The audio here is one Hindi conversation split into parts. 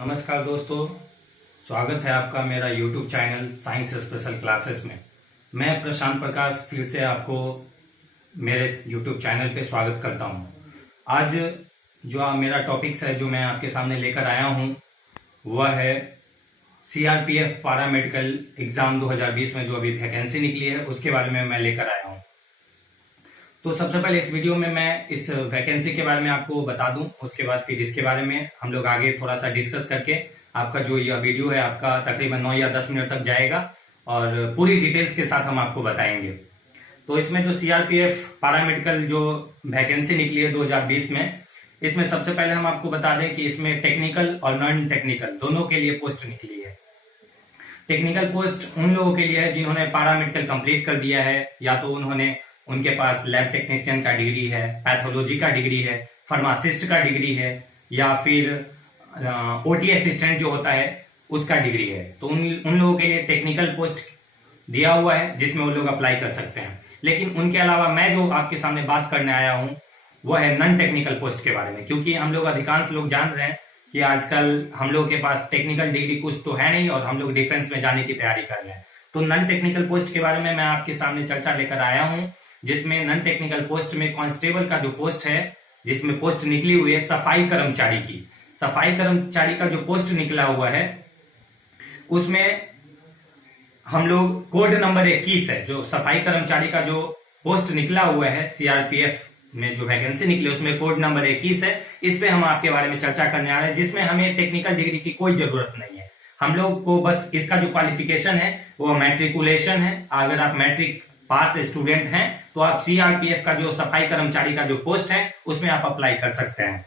नमस्कार दोस्तों, स्वागत है आपका मेरा YouTube channel science special classes में। मैं प्रशांत प्रकाश फिर से आपको मेरे YouTube चैनल पे स्वागत करता हूं। आज जो मेरा टॉपिक्स है जो मैं आपके सामने लेकर आया हूं वह है CRPF पारामेडिकल एग्जाम 2020 में जो अभी वैकेंसी निकली है उसके बारे में मैं लेकर आया हूं। तो सबसे पहले इस वीडियो में मैं इस वैकेंसी के बारे में आपको बता दूं, उसके बाद फिर इसके बारे में हम लोग आगे थोड़ा सा डिस्कस करके आपका जो यह वीडियो है आपका तकरीबन 9 या 10 मिनट तक जाएगा और पूरी डिटेल्स के साथ हम आपको बताएंगे। तो इसमें जो CRPF पारामेडिकल जो वैकेंसी निकली है 2020 में, इसमें सबसे पहले हम आपको बता दें कि इसमें टेक्निकल और नॉन टेक्निकल दोनों के लिए पोस्ट निकली है। टेक्निकल पोस्ट उन लोगों के लिए है जिन्होंने पारामेडिकल कंप्लीट कर दिया है, या तो उनके पास लैब टेक्नीशियन का डिग्री है, पैथोलॉजी का डिग्री है, फार्मासिस्ट का डिग्री है, या फिर OT असिस्टेंट जो होता है उसका डिग्री है। तो उन लोगों के लिए टेक्निकल पोस्ट दिया हुआ है जिसमें वो लोग अप्लाई कर सकते हैं। लेकिन उनके अलावा मैं जो आपके सामने बात करने आया हूं वो है नॉन टेक्निकल पोस्ट के बारे में, क्योंकि हम लोग अधिकांश लोग जान रहे हैं कि आजकल हम लोग के पास टेक्निकल डिग्री कुछ तो है नहीं और हम लोग डिफेंस में जाने की तैयारी कर रहे हैं। तो नॉन टेक्निकल पोस्ट के बारे में मैं आपके सामने चर्चा लेकर आया हूं, जिसमें नॉन टेक्निकल पोस्ट में कांस्टेबल का जो पोस्ट है, जिसमें पोस्ट निकली हुई है सफाई कर्मचारी की। सफाई कर्मचारी का जो पोस्ट निकला हुआ है उसमें हम लोग कोड नंबर 21 है, जो सफाई कर्मचारी का जो पोस्ट निकला हुआ है CRPF में जो वैकेंसी निकली उसमें कोड नंबर 21 है। इस पे हम आपके बारे में चर्चा करने आ रहे हैं, जिसमें हमें टेक्निकल डिग्री की कोई जरूरत नहीं है। हम लोग को बस इसका जो क्वालिफिकेशन है वो मैट्रिकुलेशन है। अगर आप मैट्रिक पास स्टूडेंट हैं तो आप CRPF का जो सफाई कर्मचारी का जो पोस्ट है उसमें आप अप्लाई कर सकते हैं।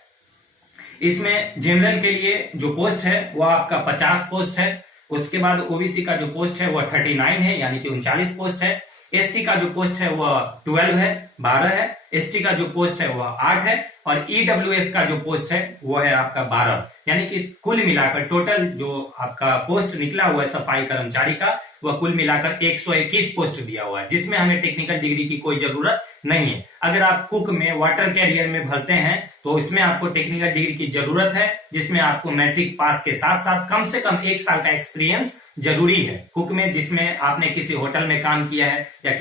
इसमें जनरल के लिए जो पोस्ट है वो आपका 50 पोस्ट है। उसके बाद OBC का जो पोस्ट है वह 39 है, यानी कि 39 पोस्ट है। SC का जो पोस्ट है वह 12 है, 12 है। ST का जो पोस्ट है वह 8 है और EWS का जो पोस्ट है वह है आपका 12, यानी कि कुल मिलाकर टोटल जो आपका पोस्ट निकला हुआ है सफाई कर्मचारी का वह कुल मिलाकर 121 पोस्ट दिया हुआ है, जिसमें हमें टेक्निकल डिग्री की कोई जरूरत नहीं है। अगर आप कुक में वाटर कैरियर में भरते हैं तो इसमें आपको टेक्निकल डिग्री की जरूरत है, जिसमें आपको मैट्रिक पास के साथ साथ कम से कम 1 साल का एक्सपीरियंस जरूरी है। कुक में जिसमें आपने किसी होटल में काम किया है या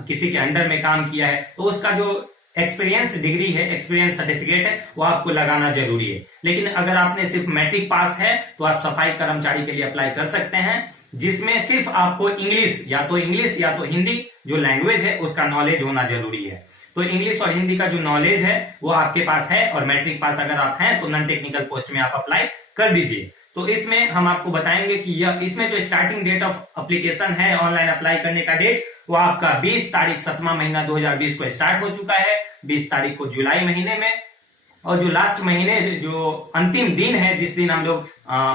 किसी के अंडर में काम किया है तो उसका जो एक्सपीरियंस डिग्री है, एक्सपीरियंस सर्टिफिकेट है, वो आपको लगाना जरूरी है। लेकिन अगर आपने सिर्फ मैट्रिक पास है तो आप सफाई कर्मचारी के लिए अप्लाई कर सकते हैं, जिसमें सिर्फ आपको इंग्लिश या तो हिंदी जो लैंग्वेज है उसका नॉलेज होना जरूरी है। तो इंग्लिश और हिंदी का जो नॉलेज है वो आपके पास है और मैट्रिक पास अगर आप हैं तो नॉन टेक्निकल पोस्ट में आप अप्लाई कर दीजिए। तो इसमें हम आपको बताएंगे कि इसमें जो स्टार्टिंग डेट ऑफ एप्लीकेशन है, ऑनलाइन अप्लाई करने का डेट, वो आपका 20 तारीख 7वां महीना 2020 को स्टार्ट हो चुका है, 20 तारीख को जुलाई महीने में। और जो लास्ट महीने जो अंतिम दिन है जिस दिन हम लोग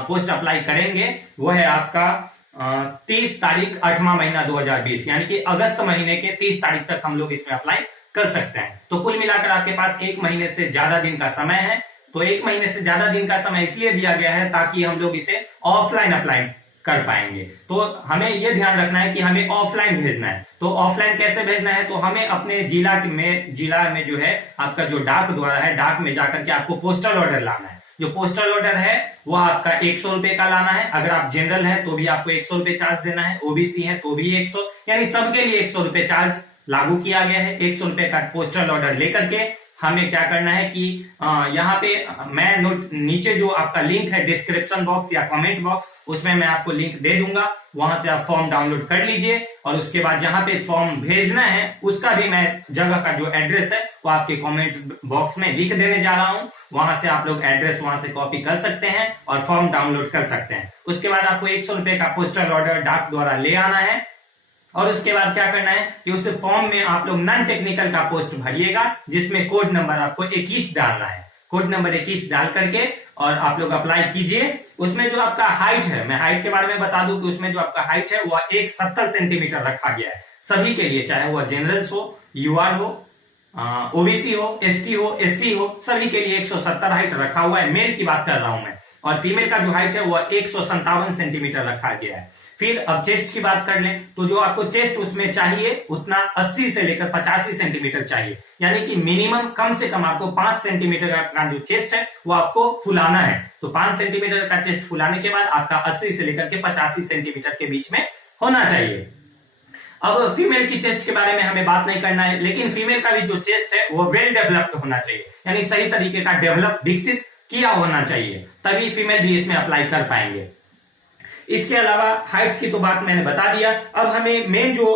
पोस्ट अप्लाई करेंगे वो है आपका 30 तारीख 8वां महीना 2020, यानी कि अगस्त महीने के 30 तारीख तक हम लोग इसमें अप्लाई कर सकते हैं। तो कुल मिलाकर आपके पास 1 महीने से ज्यादा दिन का समय है। तो 1 महीने से ज्यादा दिन का समय इसलिए दिया गया है ताकि हम लोग इसे ऑफलाइन अप्लाई कर पाएंगे। तो हमें यह ध्यान रखना है कि हमें ऑफलाइन भेजना है। तो ऑफलाइन कैसे भेजना है, तो हमें अपने जिला में जो है आपका जो डाक द्वारा है, डाक में जाकर के आपको पोस्टल ऑर्डर लाना है। जो पोस्टल ऑर्डर है वो आपका 100 रुपए का लाना है। अगर आप जनरल है तो भी आपको 100 रुपए चार्ज देना है, OBC है तो भी 100, यानी सबके लिए 100 रुपए चार्ज लागू किया गया है। 100 रुपए का पोस्टल ऑर्डर लेकर के हमें क्या करना है कि यहाँ पे मैं नीचे जो आपका लिंक है डिस्क्रिप्शन बॉक्स या कमेंट बॉक्स, उसमें मैं आपको लिंक दे दूंगा, वहां से आप फॉर्म डाउनलोड कर लीजिए। और उसके बाद जहां पे फॉर्म भेजना है उसका भी मैं जगह का जो एड्रेस है वो आपके कमेंट बॉक्स में लिख देने जा रहा हूं। वहां से आप लोग एड्रेस वहां से कॉपी कर सकते हैं और फॉर्म डाउनलोड कर सकते हैं। उसके बाद आपको 100 रुपए का पोस्टल ऑर्डर डाक द्वारा ले आना है और उसके बाद क्या करना है कि उस फॉर्म में आप लोग नॉन टेक्निकल का पोस्ट भरिएगा, जिसमें कोड नंबर आपको 21 डालना है। कोड नंबर 21 डाल करके और आप लोग अप्लाई कीजिए। उसमें जो आपका हाइट है, मैं हाइट के बारे में बता दूं कि उसमें जो आपका हाइट है वह 170 सेंटीमीटर रखा गया है सभी के लिए, चाहे वह जनरल्स हो, UR हो, OBC हो, ST हो, SC हो, सभी के लिए 170 हाइट रखा हुआ है। मेल की बात कर रहा हूं मैं। और फीमेल का जो हाइट है वो 157 सेंटीमीटर रखा गया है। फिर अब चेस्ट की बात कर लें तो जो आपको चेस्ट उसमें चाहिए उतना 80 से लेकर 85 सेंटीमीटर चाहिए, यानी कि मिनिमम कम से कम आपको 5 सेंटीमीटर का जो चेस्ट है वो आपको फुलाना है। तो 5 सेंटीमीटर का चेस्ट फुलाने के बाद आपका 80 से लेकर के 85 सेंटीमीटर के बीच में होना चाहिए। अब फीमेल की चेस्ट के बारे में हमें बात नहीं करना है, लेकिन फीमेल का भी जो चेस्ट है वो वेल डेवलप्ड होना चाहिए, यानी सही तरीके का डेवलप विकसित किया होना चाहिए, तभी फीमेल भी इसमें अप्लाई कर पाएंगे। इसके अलावा हाइट्स की तो बात मैंने बता दिया। अब हमें मेन जो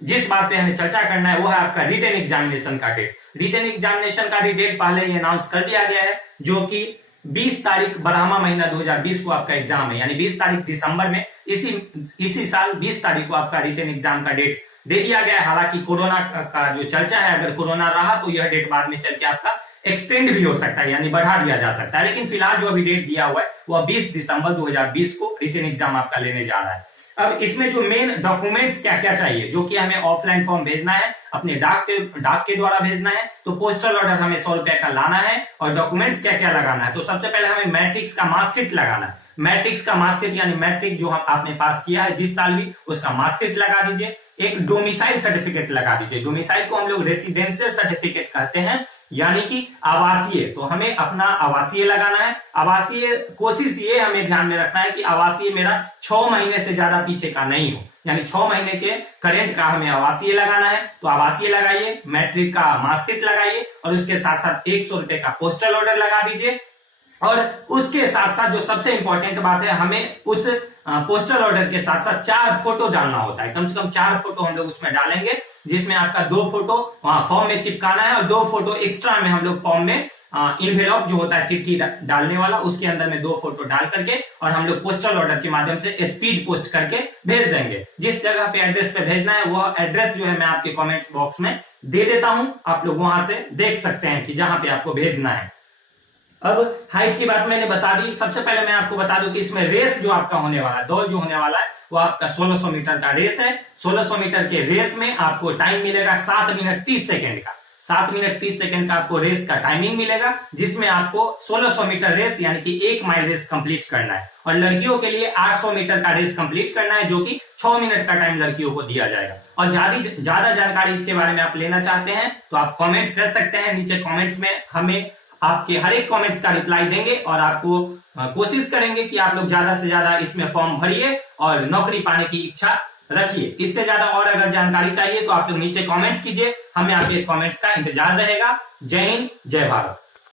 जिस बात पे हमें चर्चा करना है वो है आपका रिटन एग्जामिनेशन का डेट। रिटन एग्जामिनेशन का भी डेट पहले ही अनाउंस कर दिया गया है, जो कि 20 तारीख 12वां महीना 2020 को आपका एग्जाम है, यानी 20 तारीख दिसंबर में इसी साल 20 तारीख को आपका रिटन एग्जाम का डेट दे दिया गया है। हालांकि कोरोना का जो चर्चा है, अगर कोरोना रहा तो यह डेट बाद में चल के आपका एक्सटेंड भी हो सकता है, यानी बढ़ा दिया जा सकता है, लेकिन फिलहाल जो अभी डेट दिया हुआ है वह 20 दिसंबर 2020 को रिटन एग्जाम आपका लेने जा रहा है। अब इसमें जो मेन डॉक्यूमेंट्स क्या क्या चाहिए, जो कि हमें ऑफलाइन फॉर्म भेजना है, अपने डाक के द्वारा भेजना है, तो पोस्टल ऑर्डर हमें 100 रुपए का लाना है। और डॉक्यूमेंट्स क्या क्या लगाना है, तो सबसे पहले हमें मैट्रिक्स का मार्कशीट लगाना है। मैट्रिक्स का मार्कशीट यानी मैट्रिक जो आपने पास किया है जिस साल भी, उसका मार्कशीट लगा दीजिए। एक डोमिसाइल सर्टिफिकेट लगा दीजिए। डोमिसाइल को हम लोग रेसिडेंशियल सर्टिफिकेट कहते हैं, यानी कि आवासीय। तो हमें अपना आवासीय लगाना है। आवासीय कोशिश ये हमें ध्यान में रखना है कि आवासीय मेरा 6 महीने से ज्यादा पीछे का नहीं हो, यानी 6 महीने के करेंट का हमें आवासीय लगाना है। तो आवासीय लगाइए, मैट्रिक का मार्कशीट लगाइए और उसके साथ साथ 100 रुपए का पोस्टल ऑर्डर लगा दीजिए। और उसके साथ साथ जो सबसे इंपॉर्टेंट बात है, हमें उस पोस्टल ऑर्डर के साथ साथ 4 फोटो डालना होता है। कम से कम 4 फोटो हम लोग उसमें डालेंगे, जिसमें आपका 2 फोटो वहां फॉर्म में चिपकाना है और 2 फोटो एक्स्ट्रा में हम लोग फॉर्म में इन्वेलॉप जो होता है चिट्ठी डालने वाला, उसके अंदर में 2 फोटो डाल करके और हम लोग पोस्टल ऑर्डर के माध्यम से स्पीड पोस्ट करके भेज देंगे। जिस जगह पे एड्रेस पे भेजना है वह एड्रेस जो है मैं आपके कमेंट बॉक्स में दे देता हूं, आप लोग वहां से देख सकते हैं कि जहां पे आपको भेजना है। अब हाइट की बात मैंने बता दी। सबसे पहले मैं आपको बता दूं कि इसमें रेस जो आपका होने वाला है, दौड़ जो होने वाला है, वो आपका 1600 मीटर का रेस है। 1600 मीटर के रेस में आपको टाइम मिलेगा 7 मिनट 30 सेकेंड का। 7 मिनट 30 सेकेंड का आपको रेस का टाइमिंग मिलेगा, जिसमें आपको 1600 मीटर रेस यानी कि 1 माइल रेस कंप्लीट करना है। और लड़कियों के लिए 800 मीटर का रेस कंप्लीट करना है, जो कि 6 मिनट का टाइम लड़कियों को दिया जाएगा। और ज्यादा जानकारी इसके बारे में आप लेना चाहते हैं तो आप कमेंट कर सकते हैं नीचे कमेंट्स में। हमें आपके हर एक कमेंट्स का रिप्लाई देंगे और आपको कोशिश करेंगे कि आप लोग ज्यादा से ज्यादा इसमें फॉर्म भरिए और नौकरी पाने की इच्छा रखिए। इससे ज्यादा और अगर जानकारी चाहिए तो आप लोग नीचे कमेंट्स कीजिए, हमें आपके कमेंट्स का इंतजार रहेगा। जय हिंद, जय भारत।